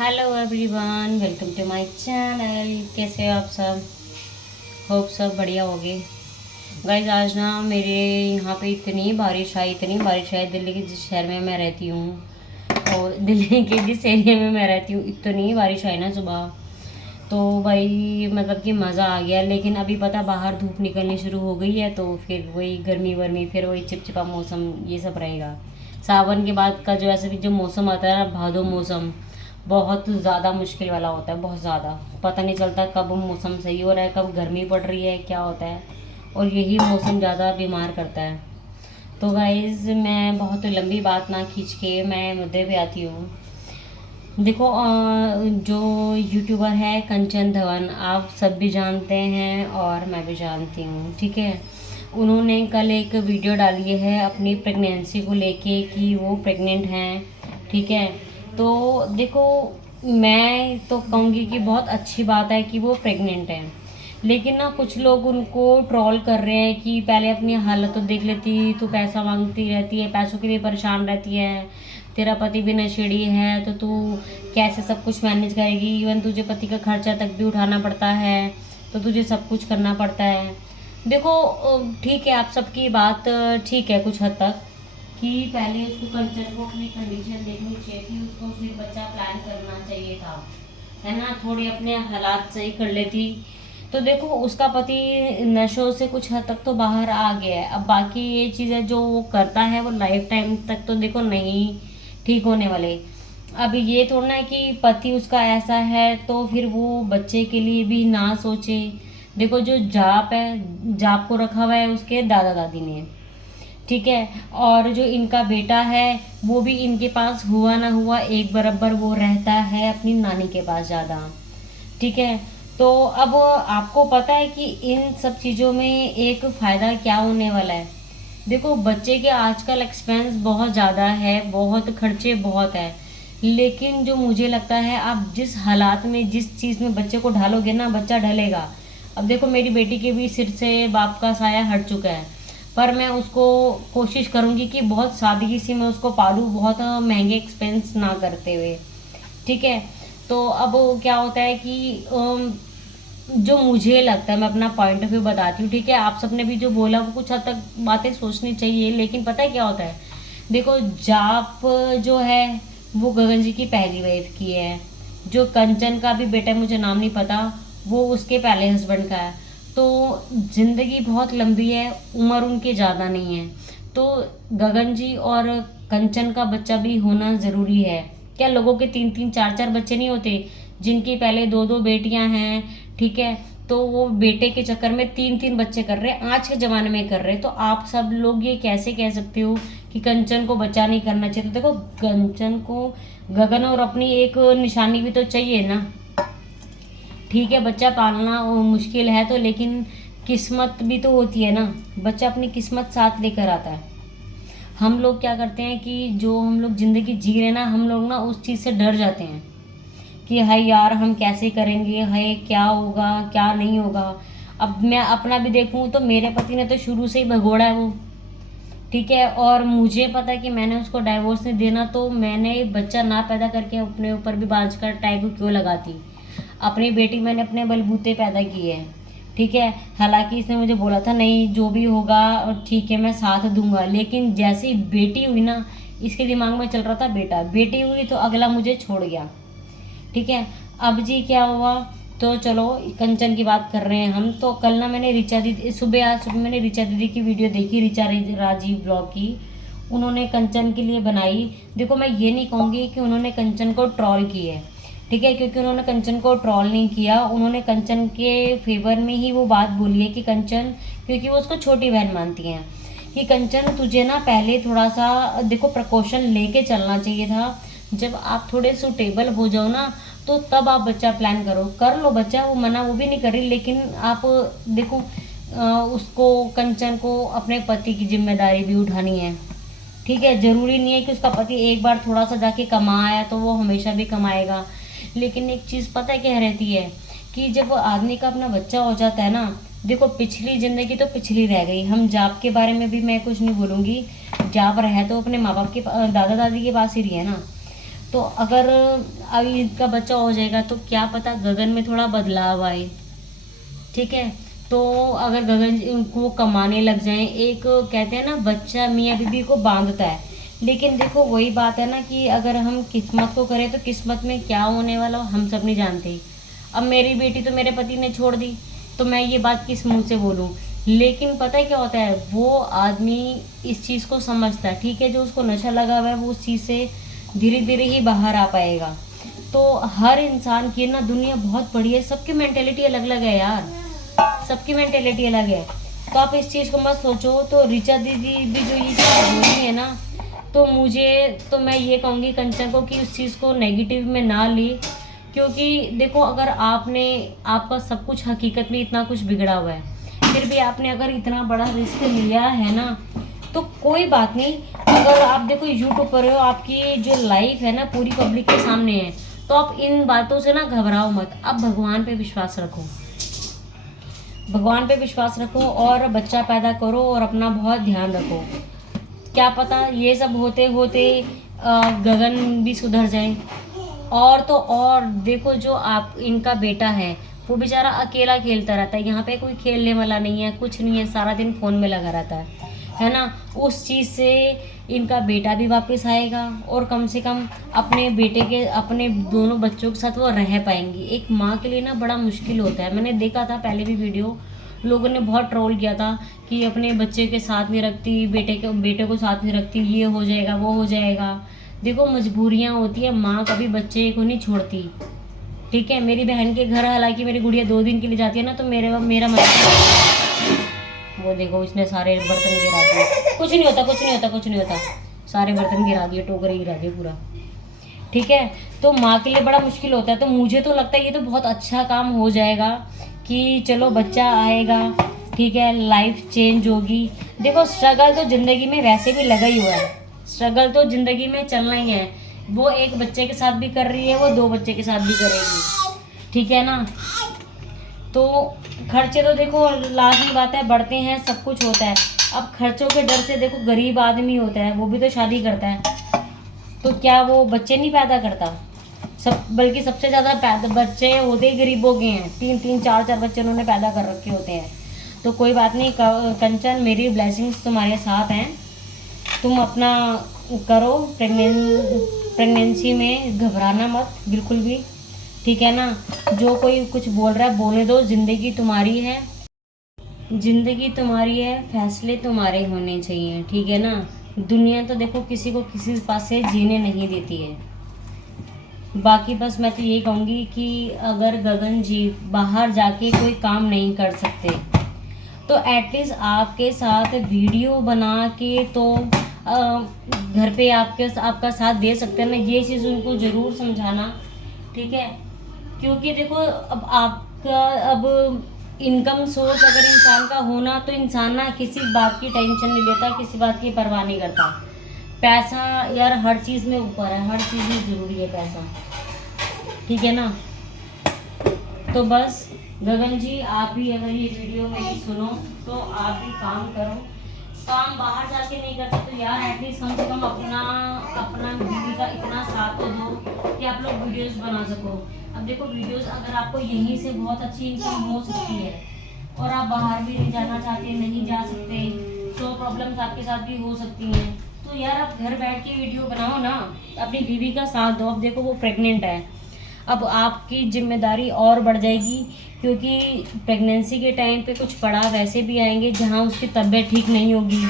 Hello everyone, welcome to my channel. कैसे हो आप सब? होप सब बढ़िया होगे। गाइज आज ना मेरे यहाँ पे इतनी बारिश आई दिल्ली के जिस शहर में मैं रहती हूँ और दिल्ली के जिस एरिया में मैं रहती हूँ, इतनी बारिश आई ना सुबह। तो भाई मतलब कि मज़ा आ गया। लेकिन अभी पता बाहर धूप निकलनी शुरू हो गई है, तो फिर वही गर्मी वर्मी, फिर वही चिपचिपा मौसम, ये सब रहेगा। सावन के बाद का जो ऐसे भी जो मौसम आता है ना, भादो मौसम, बहुत ज़्यादा मुश्किल वाला होता है। बहुत ज़्यादा पता नहीं चलता कब मौसम सही हो रहा है, कब गर्मी पड़ रही है, क्या होता है। और यही मौसम ज़्यादा बीमार करता है। तो गाइज़ मैं बहुत लंबी बात ना खींच के मैं मुद्दे पे आती हूँ। देखो जो यूट्यूबर है कंचन धवन, आप सब भी जानते हैं और मैं भी जानती हूँ, ठीक है। उन्होंने कल एक वीडियो डाली है अपनी प्रेगनेंसी को लेके कि वो प्रेग्नेंट हैं, ठीक है। तो देखो, मैं तो कहूँगी कि बहुत अच्छी बात है कि वो प्रेग्नेंट हैं। लेकिन ना कुछ लोग उनको ट्रोल कर रहे हैं कि पहले अपनी हालत तो देख लेती, तो पैसा मांगती रहती है, पैसों के लिए परेशान रहती है, तेरा पति भी नशेड़ी है, तो तू कैसे सब कुछ मैनेज करेगी। इवन तुझे पति का खर्चा तक भी उठाना पड़ता है, तो तुझे सब कुछ करना पड़ता है। देखो ठीक है, आप सबकी बात ठीक है कुछ हद तक, कि पहले उसको कंचन को अपनी कंडीशन देखनी चाहिए थी, उसको फिर बच्चा प्लान करना चाहिए था, है ना। थोड़ी अपने हालात सही कर लेती। तो देखो उसका पति नशों से कुछ हद तक तो बाहर आ गया है। अब बाकी ये चीज़ें जो वो करता है वो लाइफ टाइम तक तो देखो नहीं ठीक होने वाले। अब ये थोड़ा है कि पति उसका ऐसा है तो फिर वो बच्चे के लिए भी ना सोचे। देखो जो जाप है, जाप को रखा हुआ है उसके दादा दादी ने, ठीक है। और जो इनका बेटा है वो भी इनके पास हुआ ना हुआ एक बराबर वो रहता है अपनी नानी के पास ज़्यादा, ठीक है। तो अब आपको पता है कि इन सब चीज़ों में एक फ़ायदा क्या होने वाला है। देखो बच्चे के आजकल एक्सपेंस बहुत ज़्यादा है, बहुत खर्चे बहुत है। लेकिन जो मुझे लगता है आप जिस हालात में जिस चीज़ में बच्चे को ढालोगे ना, बच्चा ढलेगा। अब देखो मेरी बेटी के भी सिर से बाप का साया हट चुका है, पर मैं उसको कोशिश करूँगी कि बहुत सादगी से मैं उसको पालूँ, बहुत महंगे एक्सपेंस ना करते हुए, ठीक है। तो अब क्या होता है कि जो मुझे लगता है, मैं अपना पॉइंट ऑफ व्यू बताती हूँ, ठीक है। आप सबने भी जो बोला वो कुछ हद तक बातें सोचनी चाहिए, लेकिन पता है क्या होता है। देखो जाप जो है वो गगन जी की पहली वाइफ की है। जो कंचन का भी बेटा, मुझे नाम नहीं पता, वो उसके पहले हस्बैंड का है। तो जिंदगी बहुत लंबी है, उम्र उनकी ज़्यादा नहीं है। तो गगन जी और कंचन का बच्चा भी होना ज़रूरी है। क्या लोगों के 3-3 4-4 बच्चे नहीं होते, जिनकी पहले 2-2 बेटियां हैं, ठीक है। तो वो बेटे के चक्कर में 3-3 बच्चे कर रहे हैं, आज के ज़माने में कर रहे हैं। तो आप सब लोग ये कैसे कह सकते हो कि कंचन को बच्चा नहीं करना चाहिए। तो देखो कंचन को गगन और अपनी एक निशानी भी तो चाहिए ना, ठीक है। बच्चा पालना मुश्किल है तो, लेकिन किस्मत भी तो होती है ना। बच्चा अपनी किस्मत साथ लेकर आता है। हम लोग क्या करते हैं कि जो हम लोग ज़िंदगी जी रहे हैं ना, हम लोग ना उस चीज़ से डर जाते हैं कि हाय यार हम कैसे करेंगे, हाय क्या होगा क्या नहीं होगा। अब मैं अपना भी देखूं तो मेरे पति ने तो शुरू से ही भगोड़ा है वो, ठीक है। और मुझे पता है कि मैंने उसको डाइवोर्स नहीं देना, तो मैंने बच्चा ना पैदा करके अपने ऊपर भी बांझ कर टाई को क्यों लगाती। अपनी बेटी मैंने अपने बलबूते पैदा की है, ठीक है। हालांकि इसने मुझे बोला था नहीं जो भी होगा ठीक है मैं साथ दूंगा, लेकिन जैसे ही बेटी हुई ना, इसके दिमाग में चल रहा था बेटा, बेटी हुई तो अगला मुझे छोड़ गया, ठीक है। अब जी क्या हुआ, तो चलो कंचन की बात कर रहे हैं हम। तो कल ना मैंने ऋचा दीदी, आज सुबह मैंने ऋचा दीदी की वीडियो देखी, ऋचा राजीव ब्लॉग की। उन्होंने कंचन के लिए बनाई। देखो मैं ये नहीं कहूँगी कि उन्होंने कंचन को ट्रॉल की है, ठीक है, क्योंकि उन्होंने कंचन को ट्रॉल नहीं किया। उन्होंने कंचन के फेवर में ही वो बात बोली है कि कंचन, क्योंकि वो उसको छोटी बहन मानती हैं, कि कंचन तुझे ना पहले थोड़ा सा देखो प्रिकॉशन लेके चलना चाहिए था। जब आप थोड़े सुटेबल हो जाओ ना, तो तब आप बच्चा प्लान करो, कर लो बच्चा, वो मना वो भी नहीं कर रही। लेकिन आप देखो उसको कंचन को अपने पति की जिम्मेदारी भी उठानी है, ठीक है। ज़रूरी नहीं है कि उसका पति एक बार थोड़ा सा जाके कमाया तो वो हमेशा भी कमाएगा। लेकिन एक चीज़ पता है क्या रहती है, कि जब आदमी का अपना बच्चा हो जाता है ना, देखो पिछली ज़िंदगी तो पिछली रह गई। हम जाप के बारे में भी मैं कुछ नहीं बोलूँगी, जाप रहे तो अपने माँ बाप के दादा दादी के पास ही रही है ना। तो अगर अभी इनका बच्चा हो जाएगा तो क्या पता गगन में थोड़ा बदलाव आए, ठीक है। तो अगर गगन उनको कमाने लग जाए, एक कहते हैं ना बच्चा मियाँ बीबी को बांधता है, लेकिन देखो वही बात है ना कि अगर हम किस्मत को करें तो किस्मत में क्या होने वाला हो हम सब नहीं जानते। अब मेरी बेटी तो मेरे पति ने छोड़ दी, तो मैं ये बात किस मुंह से बोलूँ। लेकिन पता है क्या होता है, वो आदमी इस चीज़ को समझता है, ठीक है। जो उसको नशा लगा हुआ है वो उस चीज़ से धीरे धीरे ही बाहर आ पाएगा। तो हर इंसान की ना दुनिया बहुत बड़ी है, सबकी मेंटेलिटी अलग अलग है यार, सबकी मेंटेलिटी अलग है। तो आप इस चीज़ को मत सोचो। तो ऋचा दीदी भी जो ये चीज़ हो रही है ना, तो मैं ये कहूँगी कंचन को कि उस चीज़ को नेगेटिव में ना ले। क्योंकि देखो अगर आपका सब कुछ हकीकत में इतना कुछ बिगड़ा हुआ है, फिर भी आपने अगर इतना बड़ा रिस्क लिया है ना, तो कोई बात नहीं। अगर आप देखो यूट्यूब पर हो, आपकी जो लाइफ है ना पूरी पब्लिक के सामने है, तो आप इन बातों से ना घबराओ मत। आप भगवान पे विश्वास रखो, भगवान पे विश्वास रखो और बच्चा पैदा करो और अपना बहुत ध्यान रखो। क्या पता ये सब होते होते गगन भी सुधर जाए। और तो और देखो जो आप इनका बेटा है वो बेचारा अकेला खेलता रहता है, यहाँ पे कोई खेलने वाला नहीं है, कुछ नहीं है, सारा दिन फ़ोन में लगा रहता है ना। उस चीज़ से इनका बेटा भी वापस आएगा और कम से कम अपने दोनों बच्चों के साथ वो रह पाएंगी। एक माँ के लिए ना बड़ा मुश्किल होता है, मैंने देखा था पहले भी वीडियो, लोगों ने बहुत ट्रोल किया था कि अपने बच्चे के साथ नहीं रखती, बेटे को साथ नहीं रखती, ये हो जाएगा वो हो जाएगा। देखो मजबूरियाँ होती है, माँ कभी बच्चे को नहीं छोड़ती, ठीक है। मेरी बहन के घर हालांकि मेरी गुड़िया 2 दिन के लिए जाती है ना, तो मेरा मन, वो देखो इसने सारे बर्तन गिरा दिए। कुछ नहीं होता, कुछ नहीं होता, कुछ नहीं होता, सारे बर्तन गिरा दिए, टोकरे गिरा दिए पूरा, ठीक है। तो माँ के लिए बड़ा मुश्किल होता है। तो मुझे तो लगता है ये तो बहुत अच्छा काम हो जाएगा कि चलो बच्चा आएगा, ठीक है, लाइफ चेंज होगी। देखो स्ट्रगल तो ज़िंदगी में वैसे भी लगा ही हुआ है, स्ट्रगल तो ज़िंदगी में चलना ही है। वो एक बच्चे के साथ भी कर रही है, वो 2 बच्चे के साथ भी करेगी, ठीक है ना। तो खर्चे तो देखो लाजमी बात है, बढ़ते हैं, सब कुछ होता है। अब खर्चों के डर से देखो गरीब आदमी होता है वो भी तो शादी करता है, तो क्या वो बच्चे नहीं पैदा करता? बल्कि सबसे ज़्यादा बच्चे होते ही गरीबों के हैं, 3-3 4-4 बच्चे उन्होंने पैदा कर रखे होते हैं। तो कोई बात नहीं कंचन, मेरी ब्लेसिंग्स तुम्हारे साथ हैं, तुम अपना करो। प्रेगनेंसी में घबराना मत बिल्कुल भी, ठीक है ना। जो कोई कुछ बोल रहा है बोलने दो, ज़िंदगी तुम्हारी है, ज़िंदगी तुम्हारी है, फैसले तुम्हारे होने चाहिए, ठीक है ना। दुनिया तो देखो किसी को किसी पास से जीने नहीं देती है। बाकी बस मैं तो यही कहूँगी कि अगर गगन जी बाहर जाके कोई काम नहीं कर सकते तो एटलीस्ट आपके साथ वीडियो बना के तो घर पे आपका साथ दे सकते हैं ना। ये चीज़ उनको ज़रूर समझाना, ठीक है। क्योंकि देखो अब इनकम सोर्स अगर इंसान का होना, तो इंसान ना किसी बात की टेंशन नहीं लेता, किसी बात की परवाह नहीं करता। पैसा यार हर चीज़ में ऊपर है, हर चीज़ में ज़रूरी है पैसा, ठीक है ना। तो बस गगन जी आप भी अगर ये वीडियो मेरी सुनो तो आप भी काम करो। काम बाहर जाके नहीं कर सकते तो यार एटलीस्ट कम से कम अपना बीवी का इतना साथ तो दो कि आप लोग वीडियोस बना सको। अब देखो वीडियोस अगर आपको यहीं से बहुत अच्छी इनकम हो सकती है और आप बाहर भी नहीं जाना चाहते, नहीं जा सकते, तो प्रॉब्लम्स आपके साथ भी हो सकती हैं, तो यार आप घर बैठ के वीडियो बनाओ ना, अपनी बीवी का साथ दो। अब देखो वो प्रेग्नेंट है, अब आपकी जिम्मेदारी और बढ़ जाएगी, क्योंकि प्रेगनेंसी के टाइम पे कुछ पड़ाव ऐसे भी आएंगे जहाँ उसकी तबीयत ठीक नहीं होगी,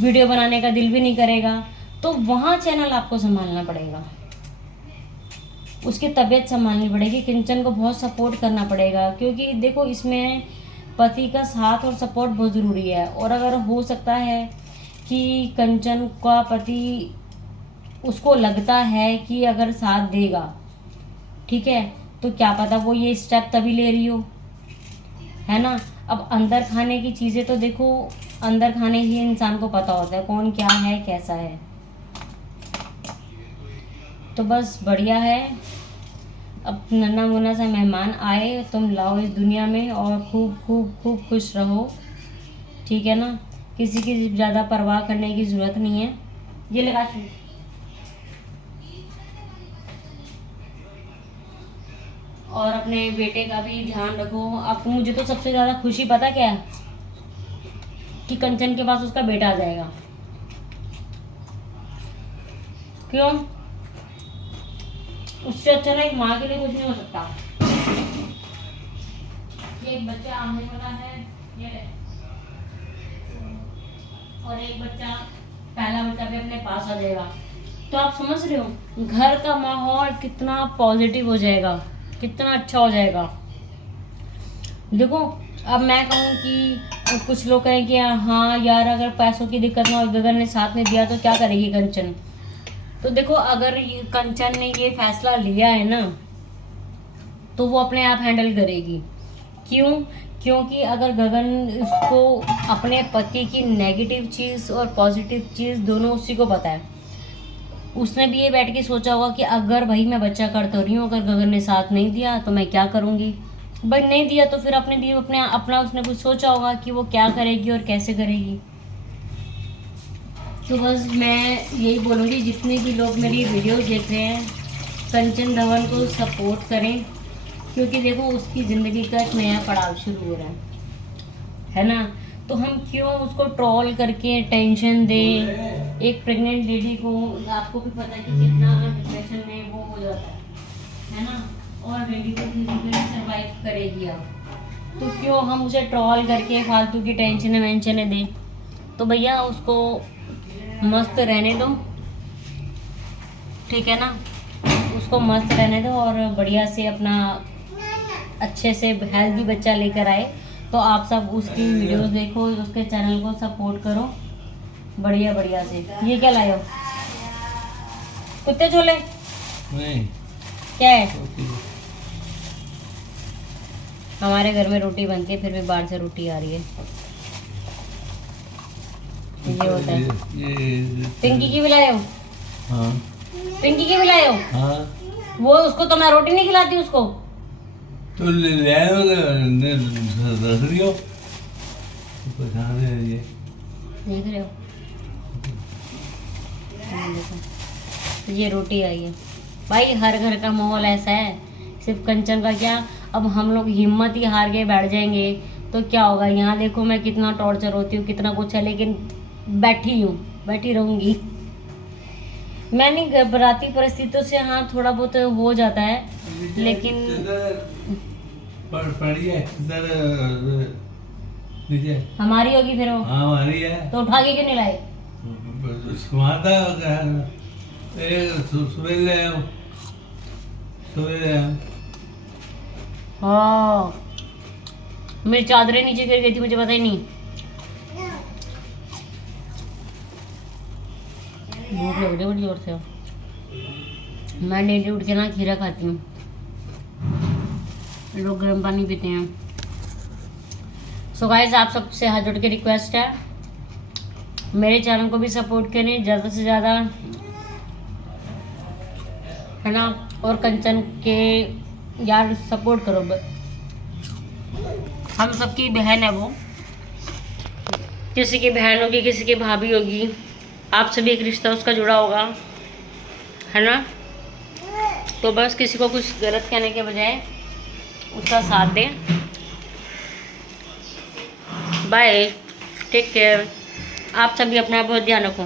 वीडियो बनाने का दिल भी नहीं करेगा, तो वहाँ चैनल आपको संभालना पड़ेगा, उसकी तबीयत संभालनी पड़ेगी। किंचन को बहुत सपोर्ट करना पड़ेगा, क्योंकि देखो इसमें पति का साथ और सपोर्ट बहुत ज़रूरी है। और अगर हो सकता है कि कंचन का पति उसको लगता है कि अगर साथ देगा, ठीक है, तो क्या पता वो ये स्टेप तभी ले रही हो, है ना। अब अंदर खाने की चीज़ें तो देखो अंदर खाने ही इंसान को पता होता है कौन क्या है कैसा है। तो बस बढ़िया है, अब नन्ना मुन्ना सा मेहमान आए तुम लाओ इस दुनिया में और खूब खूब खूब खुश रहो, ठीक है ना। किसी की ज़्यादा परवाह करने की ज़रूरत नहीं है। ये लगा और अपने बेटे का भी ध्यान रखो। अब मुझे तो सबसे ज़्यादा खुशी पता क्या है कि कंचन के पास उसका बेटा आ जाएगा। क्यों? उससे अच्छा ना एक माँ के लिए कुछ नहीं हो सकता। ये एक बच्चा आने वाला है, ये और एक बच्चा, पहला बच्चा भी अपने पास आ जाएगा। तो आप समझ रहे हो घर का माहौल कितना पॉजिटिव हो जाएगा, कितना अच्छा हो जाएगा। देखो अब मैं कहूँ कि कुछ लोग कहें कि हाँ यार अगर पैसों की दिक्कत ना और गगन ने साथ नहीं दिया तो क्या करेगी कंचन। तो देखो अगर कंचन ने ये फैसला लिया है ना तो वो अपने आप हैंडल करेगी। क्यों? क्योंकि अगर गगन उसको अपने पति की नेगेटिव चीज़ और पॉजिटिव चीज़ दोनों उसी को पता है। उसने भी ये बैठ के सोचा होगा कि अगर भाई मैं बच्चा कर तो रही हूँ, अगर गगन ने साथ नहीं दिया तो मैं क्या करूँगी। भाई नहीं दिया तो फिर अपना उसने कुछ सोचा होगा कि वो क्या करेगी और कैसे करेगी। तो बस मैं यही बोलूँगी जितने भी लोग मेरी वीडियो देख रहे हैं कंचन धवन को सपोर्ट करें, क्योंकि देखो उसकी ज़िंदगी का एक नया पड़ाव शुरू हो रहा है ना। तो हम क्यों उसको ट्रोल करके टेंशन दें। एक प्रेग्नेंट लेडी को आपको भी पता है कि कितना डिप्रेशन में वो हो जाता है ना, और लेडी को फिजिकली सर्वाइव करेगी अब। तो क्यों हम उसे ट्रोल करके फालतू की टेंशन वेंशन दें। तो भैया उसको मस्त रहने दो, ठीक है ना, उसको मस्त रहने दो और बढ़िया से अपना अच्छे से हेल्दी बच्चा लेकर आए। तो आप सब उसकी वीडियोस देखो, उसके चैनल को सपोर्ट करो बढ़िया बढ़िया से। ये क्या लाए हो? कुत्ते छोले? नहीं। क्या है? हमारे घर में रोटी बनती है फिर भी बाहर से रोटी आ रही है। ये होता है। पिंकी की भी लाए हो? हाँ। पिंकी की भी लाए हो? हाँ। वो उसको तो मैं रोटी नहीं खिलाती उसको। तो ले आए हो रख रही हो देख रहे हो? देखो तो ये रोटी आई है भाई। हर घर का माहौल ऐसा है, सिर्फ कंचन का क्या। अब हम लोग हिम्मत ही हार के बैठ जाएंगे तो क्या होगा। यहाँ देखो मैं कितना टॉर्चर होती हूँ, कितना कुछ है, लेकिन बैठी रहूँगी। मैं नहीं घबराती परिस्थितियों से। हाँ थोड़ा बहुत हो जाता है लेकिन हमारी होगी फिर वो। हाँ हमारी है तो उठा के क्यों नहीं लाए? सुबह ले आओ, सुबह ले आओ। हाँ मेरी चादरें नीचे गिर गई थी, मुझे पता ही नहीं। भूख लग रही है बड़ी जोर से। मैं डेली उठ के ना खीरा खाती हूँ, लोग गर्म पानी पीते हैं। सो गाइस आप सबसे हाथ जोड़ के रिक्वेस्ट है मेरे चैनल को भी सपोर्ट करें ज़्यादा से ज़्यादा, है ना। और कंचन के यार सपोर्ट करो। हम सबकी बहन है वो, किसी की बहन होगी, किसी की भाभी होगी, आप सभी एक रिश्ता उसका जुड़ा होगा, है ना। तो बस किसी को कुछ गलत कहने के बजाय उसका साथ दें। Bye, take care. आप सभी अपना बहुत ध्यान रखो।